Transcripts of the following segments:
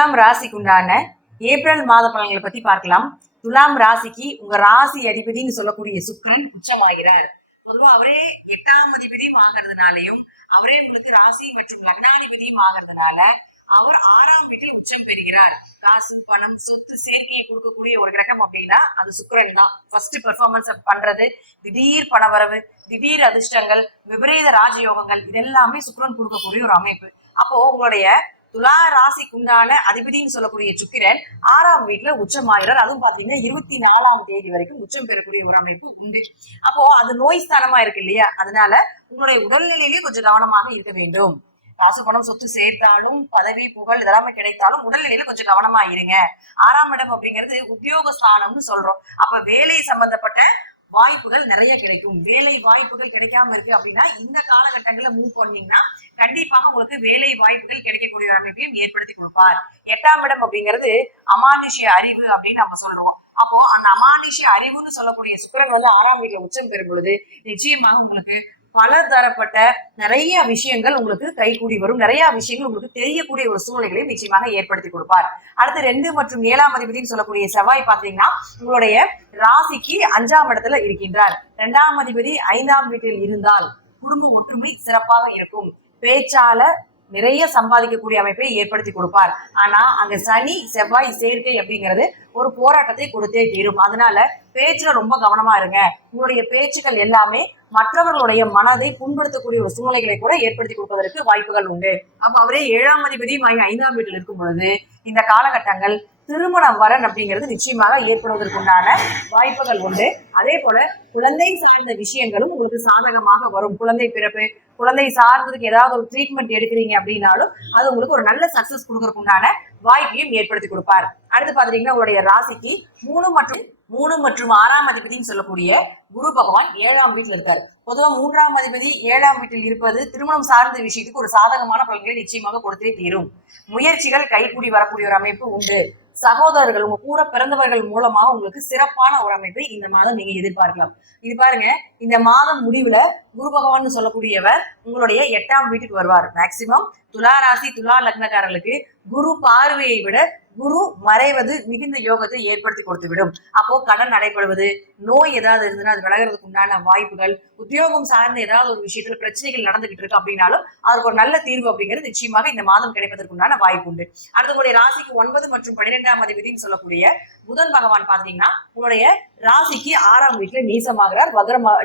துலாம் ராசிக்கு உண்டான ஏப்ரல் மாத பலன்களை பத்தி பார்க்கலாம். துலாம் ராசிக்கு உங்க ராசி அதிபதினு சொல்லக்கூடிய சுக்கிரன் உச்சமாகிறார். பொதுவா அவரே 8ஆம் அதிபதியும் ஆகிறதுனாலையும் அவரே உங்களுக்கு ராசி மற்றும் லக்னாதிபதியும் ஆகிறதுனால அவர் 6ஆம் வீட்டில் உச்சம் பெறுகிறார். காசு பணம் சொத்து சேர்க்கையை கொடுக்கக்கூடிய ஒரு கிரகம் அப்படின்னா அது சுக்கிரன் தான். ஃபர்ஸ்ட் பெர்ஃபார்மன்ஸ் பண்றது, திடீர் பணவரவு, திடீர் அதிர்ஷ்டங்கள், விபரீத ராஜயோகங்கள், இதெல்லாமே சுக்கிரன் கொடுக்கக்கூடிய ஒரு அமைப்பு. அப்போ உங்களுடைய துலா ராசிக்கு உண்டான அதிபதினு சொல்லக்கூடிய சுக்கிரன் 6ஆம் வீட்டுல உச்சமாகிறார். அதுவும் பாத்தீங்கன்னா 24ஆம் தேதி வரைக்கும் உச்சம் பெறக்கூடிய ஒரு அமைப்பு உண்டு. அப்போ அது நோய் ஸ்தானமா இருக்கு இல்லையா, அதனால உங்களுடைய உடல்நிலையிலேயே கொஞ்சம் கவனமாக இருக்க வேண்டும். காசு பணம் சொத்து சேர்த்தாலும் பதவி புகழ் இதெல்லாமே கிடைத்தாலும் உடல்நிலையில கொஞ்சம் கவனமா இருங்க. 6ஆம் இடம் அப்படிங்கிறது உத்தியோக ஸ்தானம்னு சொல்றோம். அப்ப வேலை சம்பந்தப்பட்ட வாய்ப்புகள் நிறைய கிடைக்கும். வேலை வாய்ப்புகள் கிடைக்காம இருக்கு அப்படின்னா இந்த காலகட்டங்களில் மூவ் பண்ணீங்கன்னா கண்டிப்பாக உங்களுக்கு வேலை வாய்ப்புகள் கிடைக்கக்கூடிய அமைப்பையும் ஏற்படுத்தி கொடுப்பார். 8ஆம் இடம் அப்படிங்கிறது அமானுஷ்ய அறிவு அப்படின்னு நம்ம சொல்றோம். அப்போ அந்த அமானுஷ்ய அறிவுன்னு சொல்லக்கூடிய சுக்கிரன் 6ஆம் வீட்டுல உச்சம் பெறும் பொழுது நிச்சயமாக உங்களுக்கு பல தரப்பட்ட நிறைய விஷயங்கள் உங்களுக்கு கைகூடி வரும். நிறைய விஷயங்கள் உங்களுக்கு தெரியக்கூடிய ஒரு சூழ்நிலைகளையும் நிச்சயமாக ஏற்படுத்தி கொடுப்பார். அடுத்து 2 மற்றும் 7ஆம் அதிபதினு சொல்லக்கூடிய செவ்வாய் பாத்தீங்கன்னா உங்களுடைய ராசிக்கு 5ஆம் இடத்துல இருக்கின்றார். 2ஆம் அதிபதி 5ஆம் வீட்டில் இருந்தால் குடும்ப ஒற்றுமை சிறப்பாக இருக்கும். பேச்சால நிறைய சம்பாதிக்கக்கூடிய அமைப்பை ஏற்படுத்தி கொடுப்பார். ஆனா அங்க சனி செவ்வாய் சேர்க்கை அப்படிங்கிறது ஒரு போராட்டத்தை கொடுத்தே தீரும். அதனால பேச்சுல ரொம்ப கவனமா இருங்க. உங்களுடைய பேச்சுக்கள் எல்லாமே மற்றவர்களுடைய மனதை புண்படுத்தக்கூடிய ஒரு சூழ்நிலைகளை கூட ஏற்படுத்தி கொடுப்பதற்கு வாய்ப்புகள் உண்டு. அப்ப அவரே 7ஆம் அதிபதி 5ஆம் வீட்டில் இருக்கும் பொழுது இந்த காலகட்டங்கள் திருமணம் வரன் அப்படிங்கிறது நிச்சயமாக ஏற்படுவதற்குண்டான வாய்ப்புகள் உண்டு. அதே போல குழந்தை சார்ந்த விஷயங்களும் உங்களுக்கு சாதகமாக வரும். குழந்தை பிறப்பு, குழந்தை சார்ந்ததுக்கு ஏதாவது ஒரு ட்ரீட்மெண்ட் எடுக்கிறீங்க அப்படின்னாலும் அது உங்களுக்கு ஒரு நல்ல சக்சஸ் கொடுக்கறதுக்குண்டான வாய்ப்பையும் ஏற்படுத்தி கொடுப்பார். அடுத்து பாத்தீங்கன்னா உங்களுடைய ராசிக்கு 3 மற்றும் 6ஆம் அதிபதினு சொல்லக்கூடிய குரு பகவான் 7ஆம் வீட்டில் இருக்காரு. பொதுவாக 3ஆம் அதிபதி 7ஆம் வீட்டில் இருப்பது திருமணம் சார்ந்த விஷயத்துக்கு ஒரு சாதகமான பலன்களை நிச்சயமாக கொடுத்தே தீரும். முயற்சிகள் கைகூடி வரக்கூடிய ஒரு அமைப்பு உண்டு. சகோதரர்கள் உங்க கூட பிறந்தவர்கள் மூலமாக உங்களுக்கு சிறப்பான ஒரு அமைப்பை இந்த மாதம் நீங்க எதிர்பார்க்கலாம். இது பாருங்க, இந்த மாதம் முடிவுல குரு பகவான் சொல்லக்கூடியவர் உங்களுடைய 8ஆம் வீட்டுக்கு வருவார். மேக்சிமம் துலா ராசி துலா லக்னக்காரர்களுக்கு குரு பார்வையை விட குரு மறைவது மிகுந்த யோகத்தை ஏற்படுத்தி கொடுத்து விடும். அப்போ கடன் நடைபெறுவது, நோய் ஏதாவது இருந்ததுன்னா அது விலகிறதுக்கு உண்டான வாய்ப்புகள், உத்தியோகம் சார்ந்த ஏதாவது ஒரு விஷயத்துல பிரச்சனைகள் நடந்துகிட்டு இருக்கு அப்படின்னாலும் அதுக்கு ஒரு நல்ல தீர்வு அப்படிங்கிறது நிச்சயமாக இந்த மாதம் கிடைப்பதற்கு உண்டான வாய்ப்பு உண்டு. அடுத்த உங்களுடைய ராசிக்கு 9 மற்றும் 12ஆம் அதிபதினு சொல்லக்கூடிய புதன் பகவான் பாத்தீங்கன்னா உங்களுடைய ராசிக்கு 6ஆம் வீட்டுல நீசமாகிறார்.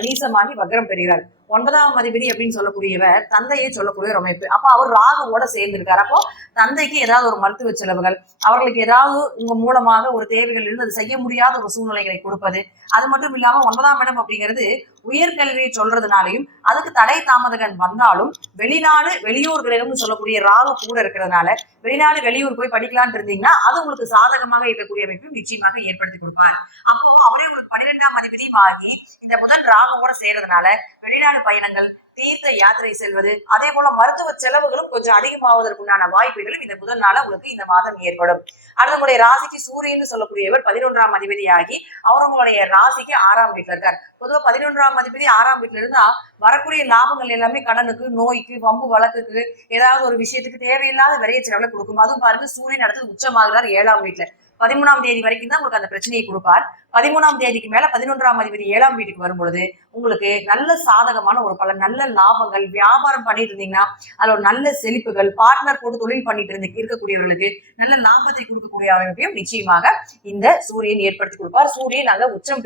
நீசமாகி வக்ரம் பெறுகிறார். 9ஆம் அதிபதி அப்படின்னு சொல்லக்கூடியவர் தந்தையை சொல்லக்கூடிய ஒரு அமைப்பு. அப்போ அவர் ராகுவோட சேர்ந்து இருக்காரு. அப்போ தந்தைக்கு ஏதாவது ஒரு மருத்துவ செலவுகள், அவர்களுக்கு ஏதாவது உங்க மூலமாக ஒரு தேவைகள் இருந்து அது செய்ய முடியாத ஒரு சூழ்நிலைகளை கொடுப்பது. அது மட்டும் இல்லாம 9ஆம் இடம் அப்படிங்கிறது உயர்கல்வியை சொல்றதுனாலையும் அதுக்கு தடை தாமதங்கள் வந்தாலும் வெளிநாடு வெளியூர் கிரகம்னு சொல்லக்கூடிய ராகு கூட இருக்கிறதுனால வெளிநாடு வெளியூர் போய் படிக்கலான்னு இருந்தீங்கன்னா அது உங்களுக்கு சாதகமாக இருக்கக்கூடிய அமைப்பு நிச்சயமாக ஏற்படுத்தி கொடுப்பார். அப்போ அவரே உங்களுக்கு 12ஆம் அதிபதியும் ஆகி இந்த புதன் ராகுவோட சேர்றதுனால வெளிநாடு பயணங்கள், தீர்த்த யாத்திரை செல்வது, அதே போல மருத்துவ செலவுகளும் கொஞ்சம் அதிகமாவதற்குண்டான வாய்ப்புகளும் இந்த முதல் நாள உங்களுக்கு இந்த மாதம் ஏற்படும். அடுத்த உங்களுடைய ராசிக்கு சூரியன் சொல்லக்கூடியவர் 11ஆம் அதிபதி ஆகி அவர் உங்களுடைய ராசிக்கு 6ஆம் வீட்டுல இருக்கார். பொதுவா 11ஆம் அதிபதி 6ஆம் வீட்டுல இருந்தா வரக்கூடிய லாபங்கள் எல்லாமே கடனுக்கு, நோய்க்கு, வம்பு வழக்குக்கு, ஏதாவது ஒரு விஷயத்துக்கு தேவையில்லாத விரைய செலவுல கொடுக்கும். அதுவும் பாருங்க, சூரியன் அடுத்தது உச்சமாகிறார் 7ஆம் வீட்டுல. 13ஆம் தேதி வரைக்கும் தான் உங்களுக்கு அந்த பிரச்சனையை கொடுப்பார். 13ஆம் தேதிக்கு மேல 11ஆம் அதிபதி 7ஆம் வீட்டுக்கு வரும் பொழுது உங்களுக்கு நல்ல சாதகமான ஒரு பலன், நல்ல லாபங்கள், வியாபாரம் பண்ணிட்டு இருந்தீங்கன்னா அதுல ஒரு நல்ல செழிப்புகள், பார்ட்னர் போட்டு தொழில் பண்ணிட்டு இருக்கக்கூடியவர்களுக்கு நல்ல லாபத்தை கொடுக்கக்கூடிய அமைப்பையும் நிச்சயமாக இந்த சூரியன் ஏற்படுத்தி கொடுப்பார். சூரியன் அங்க உச்சம்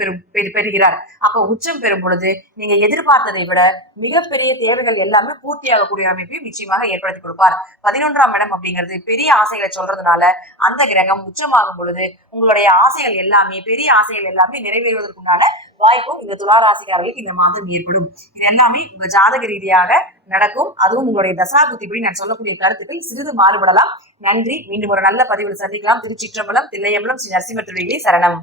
பெறுகிறார். அப்ப உச்சம் பெறும் பொழுது நீங்க எதிர்பார்த்ததை விட மிகப்பெரிய தேவைகள் எல்லாமே பூர்த்தியாகக்கூடிய அமைப்பையும் நிச்சயமாக ஏற்படுத்தி கொடுப்பார். 11ஆம் இடம் அப்படிங்கிறது பெரிய ஆசைகளை சொல்றதுனால அந்த கிரகம் உச்சமாகும் பொழுது உங்களுடைய ஆசைகள் எல்லாமே, பெரிய ஆசைகள் எல்லாமே நிறைவேறுவதற்குண்டான வாய்ப்பும் இந்த துலா ராசிக்காரர்களுக்கு இந்த மாதம் ஏற்படும். இது எல்லாமே உங்க ஜாதக ரீதியாக நடக்கும். அதுவும் உங்களுடைய தசா புத்திப்படி நான் சொல்லக்கூடிய கருத்துக்கள் சிறிது மாறுபடலாம். நன்றி. மீண்டும் ஒரு நல்ல பதிவில் சந்திக்கலாம். திருச்சிற்றம்பலம், தில்லையம்பலம், ஸ்ரீ நரசிம்ம திருவிழி சரணம்.